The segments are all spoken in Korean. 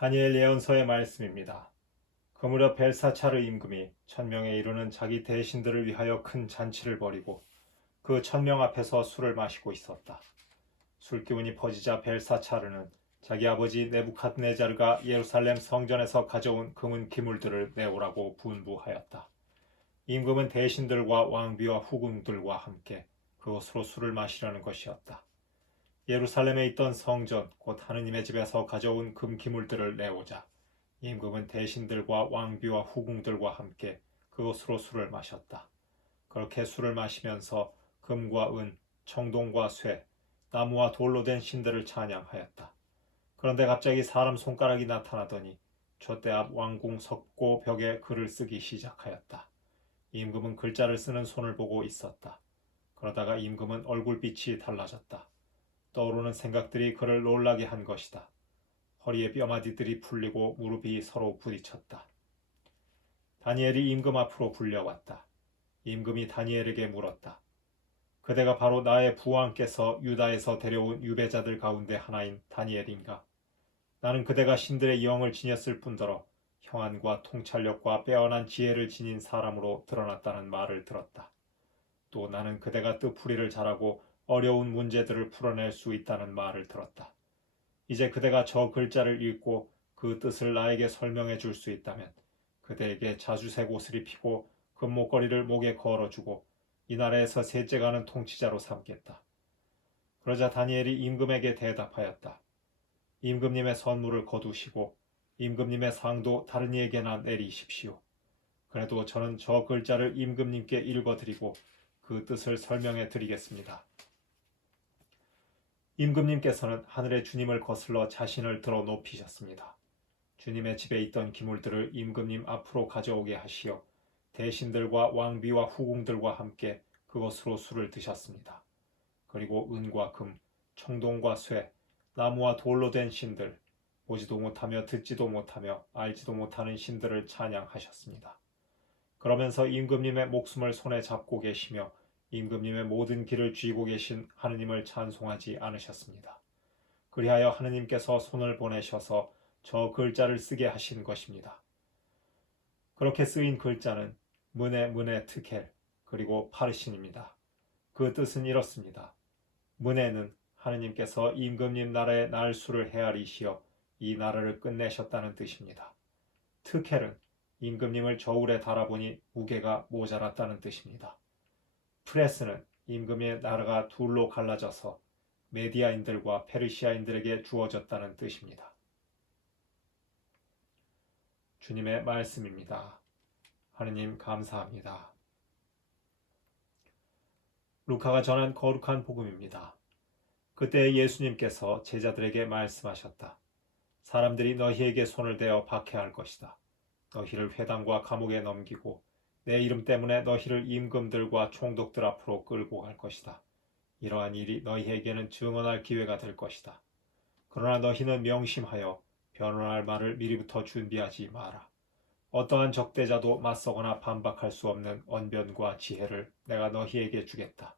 다니엘 예언서의 말씀입니다. 그 무렵 벨사차르 임금이 천명에 이르는 자기 대신들을 위하여 큰 잔치를 벌이고 그 천명 앞에서 술을 마시고 있었다. 술 기운이 퍼지자 벨사차르는 자기 아버지 네부갓네자르가 예루살렘 성전에서 가져온 금은 기물들을 내오라고 분부하였다. 임금은 대신들과 왕비와 후궁들과 함께 그곳으로 술을 마시려는 것이었다. 예루살렘에 있던 성전 곧 하느님의 집에서 가져온 금 기물들을 내오자 임금은 대신들과 왕비와 후궁들과 함께 그곳으로 술을 마셨다. 그렇게 술을 마시면서 금과 은, 청동과 쇠, 나무와 돌로 된 신들을 찬양하였다. 그런데 갑자기 사람 손가락이 나타나더니 촛대 앞 왕궁 석고 벽에 글을 쓰기 시작하였다. 임금은 글자를 쓰는 손을 보고 있었다. 그러다가 임금은 얼굴빛이 달라졌다. 떠오르는 생각들이 그를 놀라게 한 것이다. 허리의 뼈마디들이 풀리고 무릎이 서로 부딪혔다. 다니엘이 임금 앞으로 불려왔다. 임금이 다니엘에게 물었다. 그대가 바로 나의 부왕께서 유다에서 데려온 유배자들 가운데 하나인 다니엘인가? 나는 그대가 신들의 영을 지녔을 뿐더러 형안과 통찰력과 빼어난 지혜를 지닌 사람으로 드러났다는 말을 들었다. 또 나는 그대가 뜻풀이를 잘하고 어려운 문제들을 풀어낼 수 있다는 말을 들었다. 이제 그대가 저 글자를 읽고 그 뜻을 나에게 설명해 줄 수 있다면 그대에게 자주색 옷을 입히고 금목걸이를 목에 걸어주고 이 나라에서 셋째 가는 통치자로 삼겠다. 그러자 다니엘이 임금에게 대답하였다. 임금님의 선물을 거두시고 임금님의 상도 다른 이에게나 내리십시오. 그래도 저는 저 글자를 임금님께 읽어드리고 그 뜻을 설명해 드리겠습니다. 임금님께서는 하늘의 주님을 거슬러 자신을 들어 높이셨습니다. 주님의 집에 있던 기물들을 임금님 앞으로 가져오게 하시어 대신들과 왕비와 후궁들과 함께 그것으로 술을 드셨습니다. 그리고 은과 금, 청동과 쇠, 나무와 돌로 된 신들, 보지도 못하며 듣지도 못하며 알지도 못하는 신들을 찬양하셨습니다. 그러면서 임금님의 목숨을 손에 잡고 계시며 임금님의 모든 길을 쥐고 계신 하느님을 찬송하지 않으셨습니다. 그리하여 하느님께서 손을 보내셔서 저 글자를 쓰게 하신 것입니다. 그렇게 쓰인 글자는 문에 문에 트켈 그리고 파르신입니다. 그 뜻은 이렇습니다. 문에는 하느님께서 임금님 나라의 날수를 헤아리시어 이 나라를 끝내셨다는 뜻입니다. 트켈은 임금님을 저울에 달아보니 무게가 모자랐다는 뜻입니다. 프레스는 임금의 나라가 둘로 갈라져서 메디아인들과 페르시아인들에게 주어졌다는 뜻입니다. 주님의 말씀입니다. 하느님 감사합니다. 루카가 전한 거룩한 복음입니다. 그때 예수님께서 제자들에게 말씀하셨다. 사람들이 너희에게 손을 대어 박해할 것이다. 너희를 회당과 감옥에 넘기고 내 이름 때문에 너희를 임금들과 총독들 앞으로 끌고 갈 것이다. 이러한 일이 너희에게는 증언할 기회가 될 것이다. 그러나 너희는 명심하여 변론할 말을 미리부터 준비하지 마라. 어떠한 적대자도 맞서거나 반박할 수 없는 언변과 지혜를 내가 너희에게 주겠다.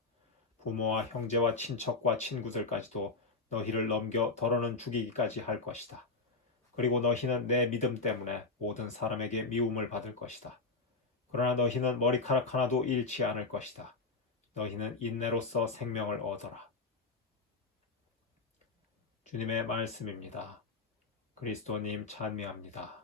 부모와 형제와 친척과 친구들까지도 너희를 넘겨 더러는 죽이기까지 할 것이다. 그리고 너희는 내 믿음 때문에 모든 사람에게 미움을 받을 것이다. 그러나 너희는 머리카락 하나도 잃지 않을 것이다. 너희는 인내로서 생명을 얻어라. 주님의 말씀입니다. 그리스도님 찬미합니다.